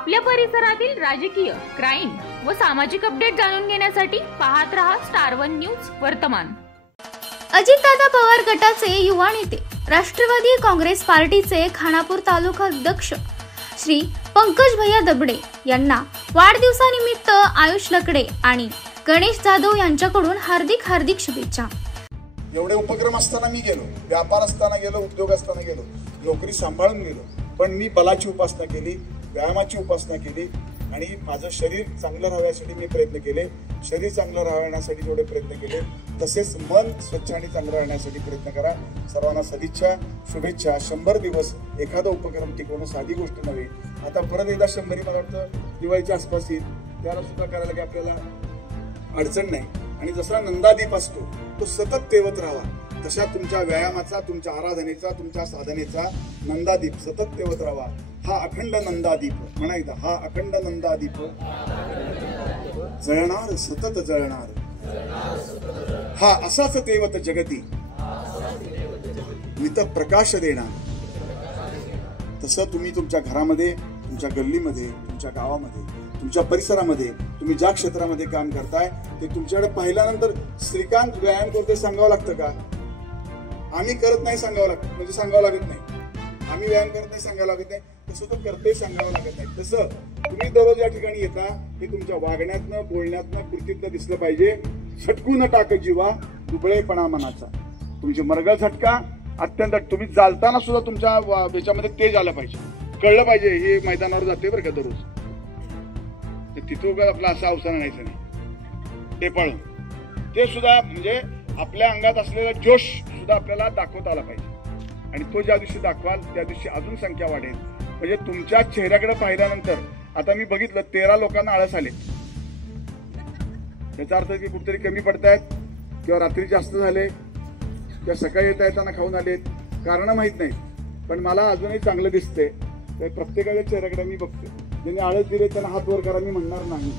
आपल्या परिसरातील राजकीय, क्राईम व सामाजिक अपडेट जाणून घेण्यासाठी पाहत रहा स्टार वन न्यूज वर्तमान। अजितदादा पवार गटाचे युवा नेते, राष्ट्रवादी काँग्रेस पार्टीचे खानापूर तालुका अध्यक्ष श्री पंकज भैया दबडे यांना वाढदिवसानिमित्त आयुष लकडे आणि गणेश जाधव यांच्याकडून हार्दिक शुभेच्छा। एवढे उपक्रम असताना मी गेलो, व्यापार असताना गेलो, उद्योग असताना गेलो, नोकरी सांभाळून गेलो, पण मी बलाची उपासना केली, व्यायामाची उपासना केली आणि माझं शरीर चांगलं राहण्यासाठी मी प्रयत्न केले। शरीर चांगलं राहण्यासाठी जेवढे प्रयत्न केले तसेच मन स्वच्छ आणि चांगलं राहण्यासाठी प्रयत्न करा। सर्वांना सदिच्छा, शुभेच्छा। 100 दिवस एखादा उपक्रम टिकवणं साधी गोष्ट नव्हे। आता परत एकदा 100 मला वाटतं दिवाळीच्या आसपास येईल, त्याला सुद्धा करायला काही आपल्याला अडचण नाही। आणि जसा नंदादीप असतो तो सतत तेवत राहावा, तशा तुमच्या व्यायामाचा, तुमच्या आराधनेचा, तुमच्या साधनेचा नंदादीप सतत तेवत राहावा। हा अखंड नंदादीप म्हणा एकदा, हा अखंड नंदादीप जळणार सतत जळणार, हा असाच तेवत जगती नित प्रकाश देणार। तसं तुम्ही तुमच्या घरामध्ये, तुमच्या गल्लीमध्ये, तुमच्या गावामध्ये, तुमच्या परिसरामध्ये, तुम्ही ज्या क्षेत्रामध्ये काम करताय ते तुमच्याकडे पाहिल्यानंतर श्रीकांत व्यायाम करते सांगावं लागतं का? आम्ही करत नाही सांगावं लागतं, म्हणजे सांगावं लागत नाही। आम्ही व्यायाम करत नाही सांगावं लागत नाही, तसं तो करते सांगावं लागत नाही। तसं तुम्ही दररोज या ठिकाणी येता हे तुमच्या वागण्यातनं, बोलण्यातनं, कृतीतनं दिसलं पाहिजे। झटकू न टाक जीवा दुबळेपणा मनाचा, तुमची मरगळ झटका अत्यंत, तुम्ही चालताना सुद्धा तुमच्या याच्यामध्ये तेज आलं पाहिजे, कळलं पाहिजे हे मैदानावर जाते बरं का दररोज, तर तिथं आपला असा अवसर आणायचं नाही, ते पळून ते सुद्धा म्हणजे आपल्या अंगात असलेला जोश सुद्धा आपल्याला दाखवता आला पाहिजे। आणि तो ज्या दिवशी दाखवाल त्या दिवशी अजून संख्या वाढेल। म्हणजे तुमच्या चेहऱ्याकडे पाहिल्यानंतर आता मी बघितलं 13 लोकांना आळस आले, त्याचा अर्थ की कुठेतरी कमी पडतायत किंवा रात्री जास्त झाले किंवा सकाळी येताना खाऊन आलेत, कारण माहित नाही, पण मला अजूनही चांगलं दिसतंय। तर प्रत्येकाच्या चेहऱ्याकडे मी बघतो, ज्यांनी आळस दिले त्यांना हात वर करा, मी म्हणणार नाही,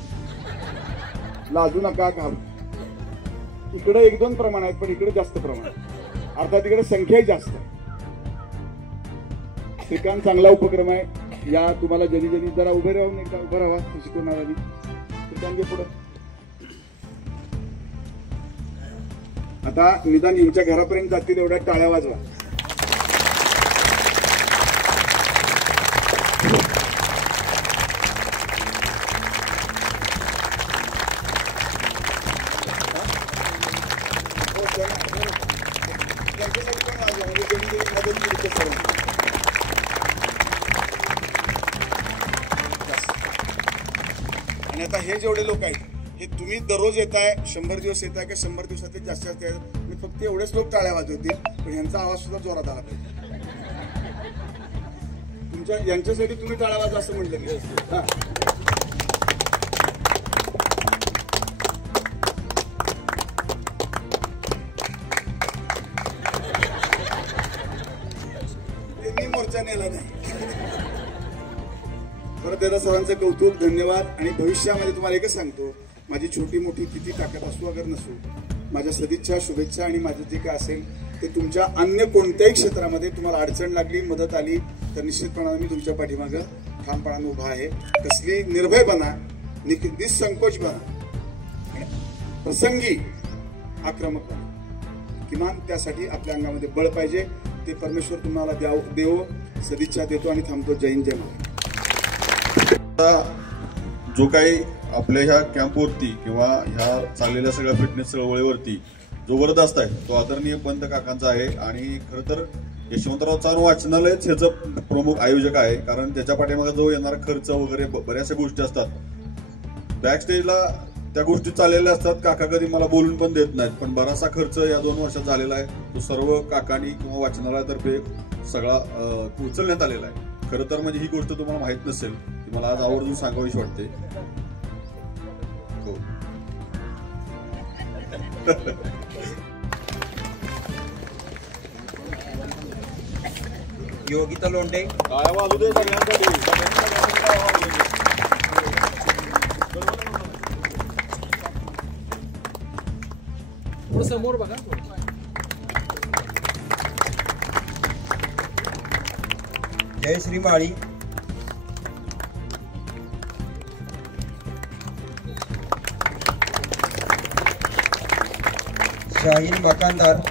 लाजू नका घाल। इकडे 1-2 प्रमाण आहेत, पण इकडे जास्त प्रमाण, अर्थात इकडे संख्याही जास्त आहे। श्रीकांत चांगला उपक्रम आहे। या तुम्हाला ज्यांनी जरा उभे राहून एकदा उभं राहा शिकवणारा मी श्रीकांतचे पुढे आता निदान यांच्या घरापर्यंत जातील एवढ्या टाळ्या वाजवा। आणि आता हे जेवढे लोक आहेत हे तुम्ही दररोज येताय, 100 दिवस येताय का 100 दिवसात जास्त आहेत, मी फक्त एवढेच लोक टाळ्या वाजवतील, पण यांचा आवाज सुद्धा जोरात आला पाहिजे। तुमच्या यांच्यासाठी तुम्ही टाळ्या वाजवा असं म्हटलं मी। त्यांनी मोर्चा नेला नाही। परत एकदा सर्वांचं कौतुक, धन्यवाद। आणि भविष्यामध्ये तुम्हाला एकच सांगतो, माझी छोटी मोठी किती ताकद असो अगर नसो, माझ्या सदिच्छा, शुभेच्छा आणि माझं जे काय असेल ते तुमच्या अन्य कोणत्याही क्षेत्रामध्ये तुम्हाला अडचण लागली, मदत आली तर निश्चितपणाने मी तुमच्या पाठीमागं ठामपणाने उभा आहे। कसली निर्भय बना, निसंकोच बना आणि प्रसंगी आक्रमक बना, किमान त्यासाठी आपल्या अंगामध्ये बळ पाहिजे। ते परमेश्वर तुम्हाला देवो, सदिच्छा देतो आणि थांबतो। जय हिंद, जय महाराष्ट्र। जो काही आपल्या ह्या कॅम्पवरती किंवा ह्या चाललेल्या सगळ्या फिटनेस चळवळीवरती जो वरदास्त आहे तो आदरणीय पंत काकांचा आहे। आणि खरं तर यशवंतराव चव्हाण वाचनालयच ह्याचं प्रमुख आयोजक आहे, कारण त्याच्या पाठीमागे जो येणारा खर्च वगैरे बऱ्याचशा गोष्टी असतात, बॅक स्टेजला त्या गोष्टी चाललेल्या असतात। काका कधी मला बोलून पण देत नाहीत, पण बराचसा खर्च या 2 वर्षात झालेला आहे, तो सर्व काकांनी किंवा वाचनालयातर्फे सगळा उचलण्यात आलेला आहे। खरं तर म्हणजे ही गोष्ट तुम्हाला माहित नसेल, ती मला आज आवर्जून सांगावीशी वाटते। हो योगिता लोंढे काय वाजू दे सगळ्यांसाठी। समोर बघा, जय श्री माळी, शाहीन मकानदार,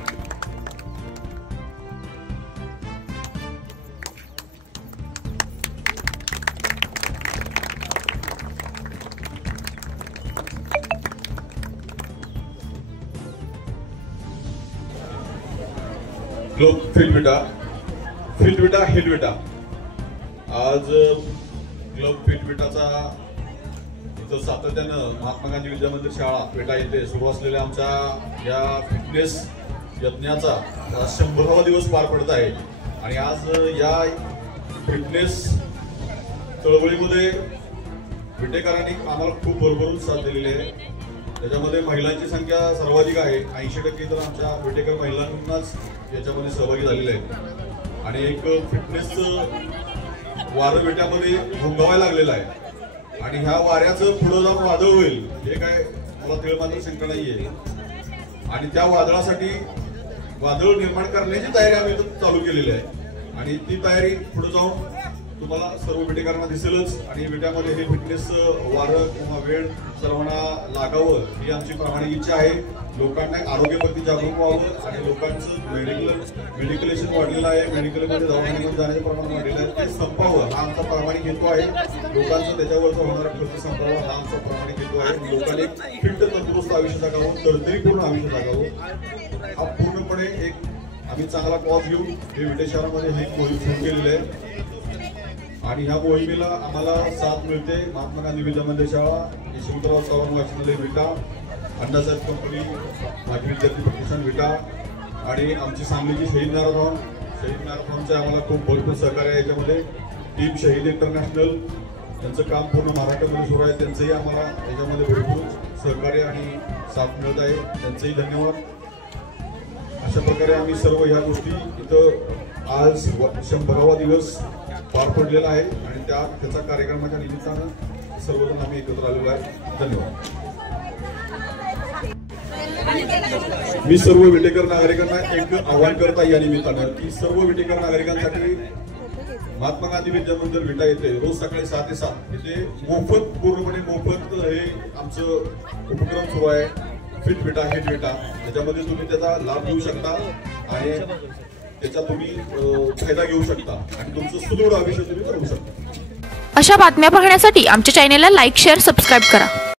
ग्लोब फिल्डविटा हिलविटा। आज ग्लोब फिल्डविटाचा इथं सातत्यानं महात्मा गांधी विद्या मंदिर शाळा पेटा येथे सुरू असलेल्या आमच्या या फिटनेस यज्ञाचा 100वा दिवस पार पडत आहे। आणि आज या फिटनेस चळवळीमध्ये विटेकरांनी आम्हाला खूप भरभरून साथ दिलेली आहे। त्याच्यामध्ये महिलांची संख्या सर्वाधिक आहे, 80% तर आमच्या विटेकर महिलांनाच याच्यामध्ये सहभागी झालेले आहेत। आणि एक फिटनेसचं वारं विट्यामध्ये घोंगावायला लागलेलं आहे आणि ह्या वाऱ्याचं पुढे जाऊन वादळ होईल हे काय मला तिळ मात्र शंका नाहीये। आणि त्या वादळासाठी वादळ निर्माण करण्याची तयारी आम्ही चालू केलेली आहे आणि ती तयारी पुढे जाऊन तुम्हाला सर्व विटेकरांना दिसेलच। आणि विट्यामध्ये हे फिटनेस वारं किंवा वेळ सर्वांना लागावं ही आमची प्रामाणिक इच्छा आहे। लोकांना आरोग्याप्रती जागरूक व्हावं आणि लोकांचं मेडिकलेशन वाढलेलं आहे, मेडिकलमध्ये दवाखान्यामध्ये जाण्याचं प्रमाण वाढलेलं आहे, ते संपावं हा आमचा प्रामाणिक हेतू आहे। लोकांचं त्याच्यावरचा होणारा खर्च संपावा हा आमचा प्रामाणिक हेतू आहे। लोकांनी फिट तंदुरुस्त आयुष्य जगावं, तरतरीपूर्ण आयुष्य जगावं हा पूर्णपणे एक आम्ही चांगला कॉज घेऊन हे विटे शहरामध्ये हे मोहीम सुरू केलेली आहे। आणि ह्या मोहिमेला आम्हाला साथ मिळते महात्मा गांधी विद्या मंदिर शाळा, यशवंतराव चव्हाण वाचनालय विटा, अण्णासाहेब कंपनी माजी विद्यार्थी प्रतिष्ठान विटा आणि आमची सांगलीची शहीद मॅरेथॉनचे आम्हाला खूप भरपूर सहकार्य आहे। याच्यामध्ये टीम शहीद इंटरनॅशनल त्यांचं काम पूर्ण महाराष्ट्रामध्ये सुरू आहे, त्यांचंही आम्हाला याच्यामध्ये भरपूर सहकार्य आणि साथ मिळत आहे, त्यांचंही धन्यवाद। अशा प्रकारे आम्ही सर्व ह्या गोष्टी इथं आज 100वा दिवस पार पडलेला आहे आणि त्याचा कार्यक्रमाच्या निमित्तानं सर्वजण आम्ही एकत्र आलेलो आहे। धन्यवाद। मी सर्व विटेकर नागरिकांना एक आवाहन करत आहे या निमित्तानं की सर्व विटेकर नागरिकांसाठी महात्मा गांधी विद्या मंदिर विटा येथे रोज सकाळी 7 ते 7 इथे मोफत, पूर्णपणे मोफत हे आमचं उपक्रम सुरू आहे फिट विटा हिट विटा। त्याच्यामध्ये तुम्ही त्याचा लाभ घेऊ शकता आणि त्याचा तुम्ही फायदा घेऊ शकता आणि तुमचं सुदृढ आयुष्य तुम्ही करू शकता। अशा बातम्या पाहण्यासाठी आमच्या चॅनेलला लाईक, शेअर, सबस्क्राईब करा।